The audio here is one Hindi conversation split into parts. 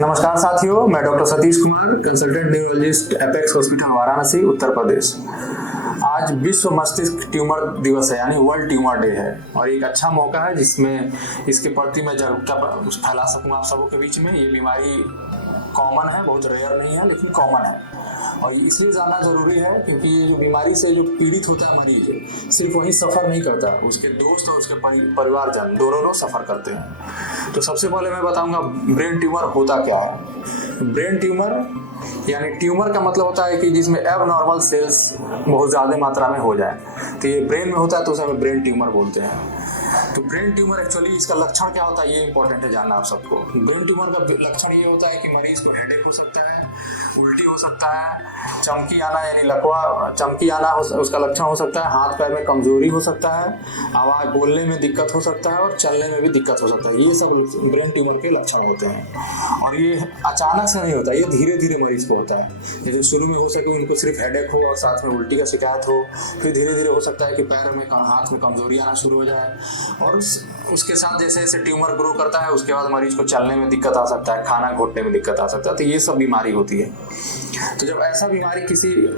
नमस्कार साथियों, मैं doctor Satish Kumar, consultant neurologist, Apex hospital Varanasi, Uttar Pradesh. आज विश्व मस्तिष्क ट्यूमर दिवस है, यानी वर्ल्ड ट्यूमर डे है, और एक अच्छा मौका है जिसमें इसके प्रति मैं जागरूकता फैला सकूं आप सबों के बीच में। ये बीमारी कॉमन है, बहुत रेयर नहीं है, लेकिन कॉमन है, और इसलिए जानना जरूरी है क्योंकि ये जो बीमारी से जो पीड़ित होता है मरीज, सिर्फ वही सफ़र नहीं करता, उसके दोस्त और उसके परिवारजन दोनों लोग सफ़र करते हैं। तो सबसे पहले मैं बताऊंगा ब्रेन ट्यूमर होता क्या है। ब्रेन ट्यूमर यानी ट्यूमर का मतलब होता है कि जिसमें एबनॉर्मल सेल्स बहुत ज़्यादा मात्रा में हो जाए, तो ये ब्रेन में होता है, तो उसे हम ब्रेन ट्यूमर बोलते हैं। तो ब्रेन ट्यूमर एक्चुअली इसका लक्षण क्या होता है, ये इंपॉर्टेंट है जानना आप सबको। ब्रेन ट्यूमर का लक्षण ये होता है कि मरीज को हेडेक हो सकता है, उल्टी हो सकता है, चमकी आना यानी लकवा चमकी आना उसका लक्षण हो सकता है, हाथ पैर में कमजोरी हो सकता है, आवाज बोलने में दिक्कत हो सकता है और चलने में भी दिक्कत हो सकता है। ये सब ब्रेन ट्यूमर के लक्षण होते हैं, और ये अचानक से नहीं होता, ये धीरे धीरे मरीज को होता है। जैसे शुरू में हो सके उनको सिर्फ हेडेक हो और साथ में उल्टी का शिकायत हो, फिर धीरे धीरे हो सकता है कि पैर में हाथ में कमजोरी आना शुरू हो जाए, और उसके साथ जैसे जैसे ट्यूमर ग्रो करता है उसके बाद मरीज को चलने में दिक्कत आ सकता है, खाना घोटने में दिक्कत आ सकता है। तो ये सब बीमारी होती है। तो जब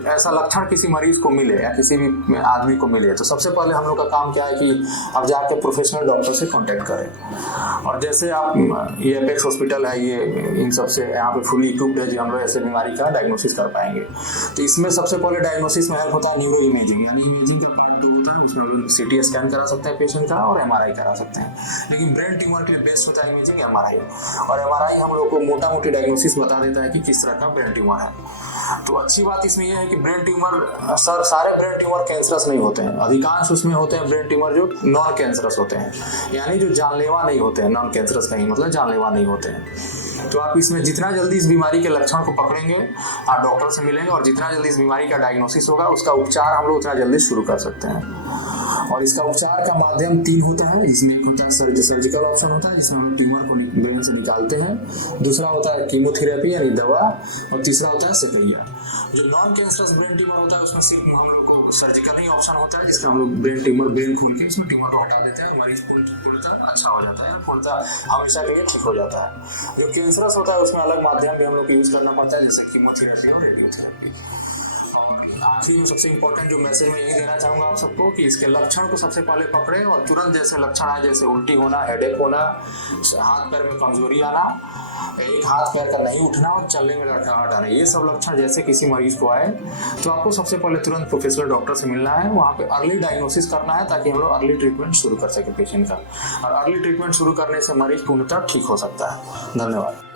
ऐसा लक्षण किसी मरीज को मिले या किसी भी आदमी को मिले, तो सबसे पहले हम लोग का काम क्या है कि अब जाके प्रोफेशनल डॉक्टर से कांटेक्ट करें। और जैसे आप ये एपेक्स हॉस्पिटल है, ये इन सब से यहाँ पे फुली इक्विप्ड है, जो हम लोग ऐसे बीमारी का डायग्नोसिस कर पाएंगे। तो इसमें सबसे पहले डायग्नोसिस में हेल्प होता है न्यूरो इमेजिंग, यानी इमेजिंग का पार्ट होता है, उसमें सीटी स्कैन करा सकते हैं पेशेंट का और एमआरआई करा सकते हैं। लेकिन ब्रेन ट्यूमर के लिए बेस्ट होता है इमेजिंग, एमआरआई, और एमआरआई हम लोग को मोटा मोटी डायग्नोसिस बता देता है कि किस तरह का ब्रेन ट्यूमर है। तो अच्छी बात इसमें यह है कि ब्रेन ट्यूमर सारे ब्रेन ट्यूमर कैंसरस नहीं होते हैं, अधिकांश उसमें होते हैं ब्रेन ट्यूमर जो नॉन कैंसरस होते हैं, यानी जो जानलेवा नहीं होते हैं। नॉन कैंसरस का ही मतलब जानलेवा नहीं होते हैं। तो आप इसमें जितना जल्दी इस बीमारी के लक्षण को पकड़ेंगे, आप डॉक्टर से मिलेंगे, और जितना जल्दी इस बीमारी का डायग्नोसिस होगा, उसका उपचार हम लोग उतना जल्दी शुरू कर सकते हैं। और इसका उपचार का माध्यम 3 होता है, जिसमें एक होता है सर्जिकल ऑप्शन होता है, जिसमें हम ट्यूमर को ब्रेन से निकालते हैं, दूसरा होता है कीमोथेरेपी यानी दवा, और तीसरा होता है सेकरिया। जो नॉन कैंसरस ब्रेन ट्यूमर होता है उसमें सिर्फ हम लोग को सर्जिकल ही ऑप्शन होता है, जिसमें हम लोग ब्रेन खोल के उसमें ट्यूमर को हटा देते हैं, मरीज पूर्णतः अच्छा हो जाता है, पूर्णतः हमेशा के लिए ठीक हो जाता है। जो कैंसरस होता है उसमें अलग माध्यम भी हम लोग को यूज करना पड़ता है, जैसे कीमोथेरेपी और रेडियोथेरेपी। आखिर में सबसे इम्पोर्टेंट जो मैसेज मैं यही देना चाहूँगा आप सबको कि इसके लक्षण को सबसे पहले पकड़ें, और तुरंत जैसे लक्षण आए, जैसे उल्टी होना, हेडेक होना, हाथ पैर में कमजोरी आना, एक हाथ पैर का नहीं उठना और चलने में लड़खड़ाहट आना, ये सब लक्षण जैसे किसी मरीज को आए तो आपको सबसे पहले तुरंत प्रोफेशनल डॉक्टर से मिलना है, वहाँ पे अर्ली डायग्नोसिस करना है, ताकि हम लोग अर्ली ट्रीटमेंट शुरू कर सके पेशेंट का। और अर्ली ट्रीटमेंट शुरू करने से मरीज पूर्णतः ठीक हो सकता है। धन्यवाद।